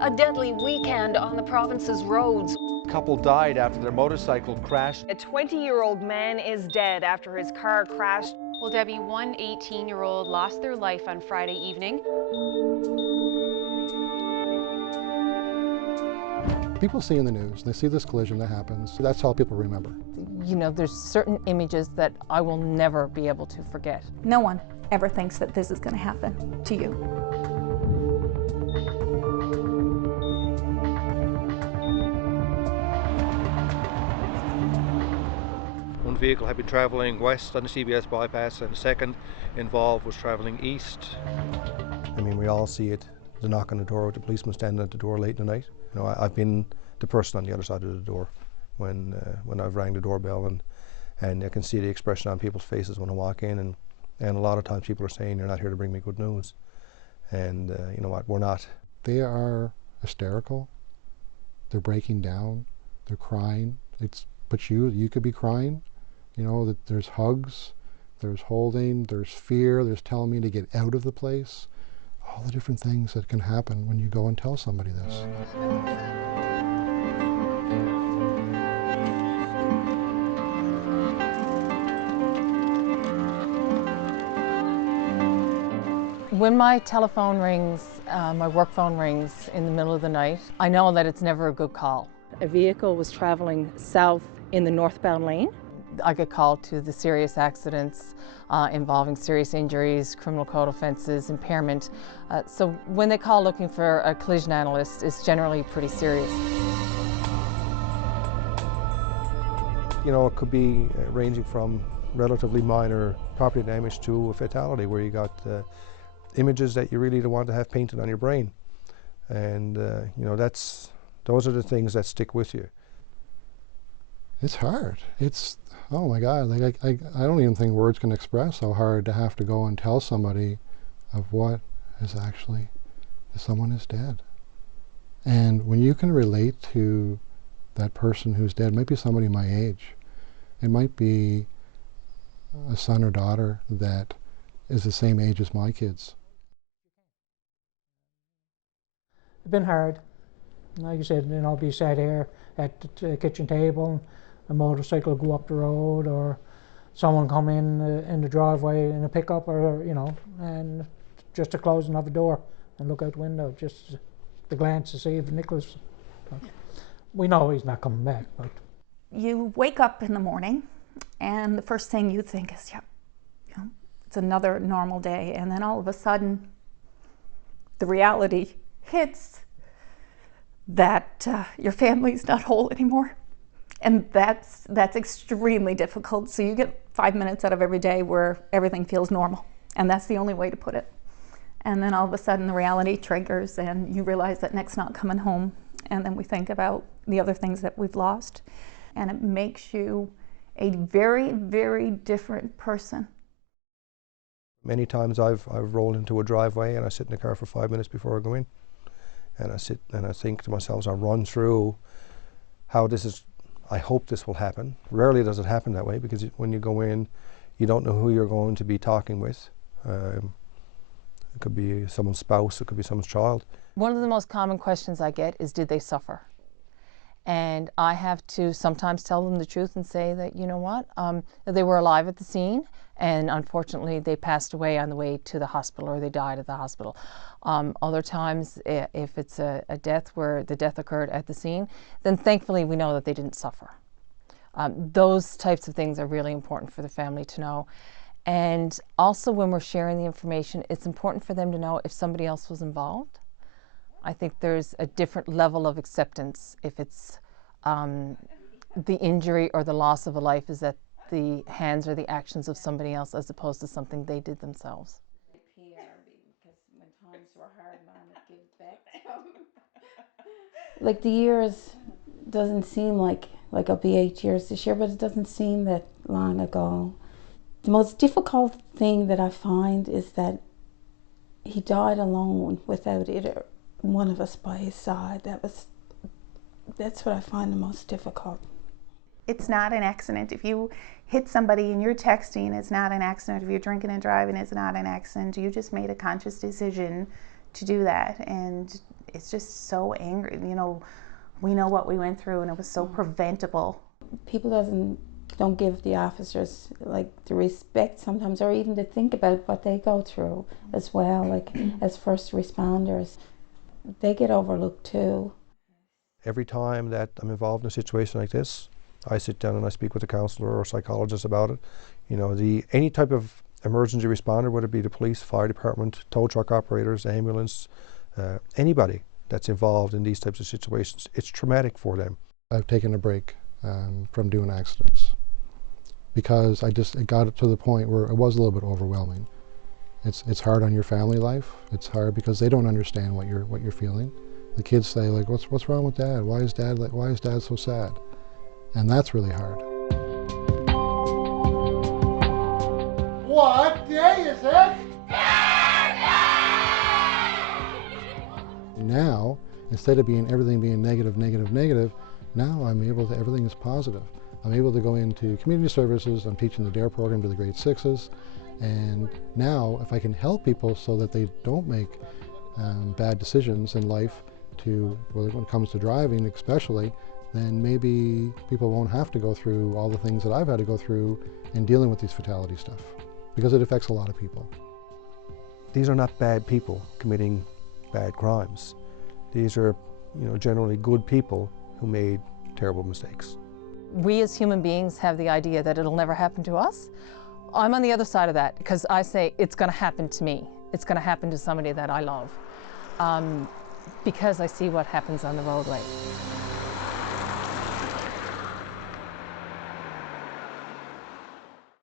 A deadly weekend on the province's roads. A couple died after their motorcycle crashed. A 20-year-old man is dead after his car crashed. Well, Debbie, one 18-year-old lost their life on Friday evening. People see in the news, they see this collision that happens, so that's how people remember. You know, there's certain images that I will never be able to forget. No one ever thinks that this is going to happen to you. One vehicle had been travelling west on the CBS bypass and the second involved was travelling east. I mean, we all see it, the knock on the door with the policeman standing at the door late in the night. You know, I've been the person on the other side of the door when I've rang the doorbell, and I can see the expression on people's faces when I walk in, and a lot of times people are saying, "You're not here to bring me good news," and you know what, we're not. They are hysterical, they're breaking down, they're crying. But you could be crying, you know, that there's hugs, there's holding, there's fear, there's telling me to get out of the place. All the different things that can happen when you go and tell somebody this. When my telephone rings, my work phone rings in the middle of the night, I know that it's never a good call. A vehicle was traveling south in the northbound lane. I get called to the serious accidents involving serious injuries, criminal code offenses, impairment. So when they call looking for a collision analyst, it's generally pretty serious. You know, it could be ranging from relatively minor property damage to a fatality, where you got images that you really don't want to have painted on your brain, and you know, those are the things that stick with you. It's hard. It's, oh my God, like I don't even think words can express how hard to have to go and tell somebody of what is actually, someone is dead. And when you can relate to that person who's dead, it might be somebody my age, it might be a son or daughter that is the same age as my kids. It's been hard. Like you said, you know, be sat here at the kitchen table, a motorcycle go up the road, or someone come in the driveway in a pickup, or, you know, and just the closing of a door and look out the window, just the glance to see if Nicholas, we know he's not coming back. But You wake up in the morning and the first thing you think is, yeah, you know, it's another normal day, and then all of a sudden the reality hits that your family's not whole anymore, and that's extremely difficult. So you get 5 minutes out of every day where everything feels normal, and that's the only way to put it. And then all of a sudden the reality triggers and you realize that Nick's not coming home, and then we think about the other things that we've lost, and it makes you a very, very different person. Many times I've rolled into a driveway and I sit in the car for 5 minutes before I go in, and I sit and I think to myself, I run through how this is, I hope this will happen. Rarely does it happen that way, because when you go in, you don't know who you're going to be talking with. It could be someone's spouse, it could be someone's child. One of the most common questions I get is, did they suffer? And I have to sometimes tell them the truth and say that, you know what, they were alive at the scene, and unfortunately they passed away on the way to the hospital, or they died at the hospital. Other times, if it's a death where the death occurred at the scene, then thankfully we know that they didn't suffer. Those types of things are really important for the family to know. And also, when we're sharing the information, it's important for them to know if somebody else was involved. I think there's a different level of acceptance if it's the injury or the loss of a life is at the hands or the actions of somebody else, as opposed to something they did themselves. Like, the years doesn't seem like it'll be 8 years this year, but it doesn't seem that long ago. The most difficult thing that I find is that he died alone without either one of us by his side. That's what I find the most difficult. It's not an accident. If you hit somebody and you're texting, it's not an accident. If you're drinking and driving, it's not an accident. You just made a conscious decision to do that, and it's just so angry. You know, we know what we went through, and it was so preventable. People don't give the officers like the respect sometimes, or even to think about what they go through as well. Like as first responders, they get overlooked too. Every time that I'm involved in a situation like this, I sit down and I speak with a counsellor or psychologist about it. You know, any type of emergency responder, whether it be the police, fire department, tow truck operators, ambulance, anybody that's involved in these types of situations, it's traumatic for them. I've taken a break from doing accidents because it got to the point where it was a little bit overwhelming. It's hard on your family life. It's hard because they don't understand what you're feeling. The kids say like, what's wrong with Dad? Why is Dad so sad? And that's really hard. What day is it? Now, instead of everything being negative, now everything is positive. I'm able to go into community services. I'm teaching the DARE program to the grade 6s. And now, if I can help people so that they don't make bad decisions in life, when it comes to driving especially, then maybe people won't have to go through all the things that I've had to go through in dealing with these fatality stuff, because it affects a lot of people. These are not bad people committing bad crimes. These are, generally good people who made terrible mistakes. We as human beings have the idea that it'll never happen to us. I'm on the other side of that because I say it's going to happen to me. It's going to happen to somebody that I love, because I see what happens on the roadway.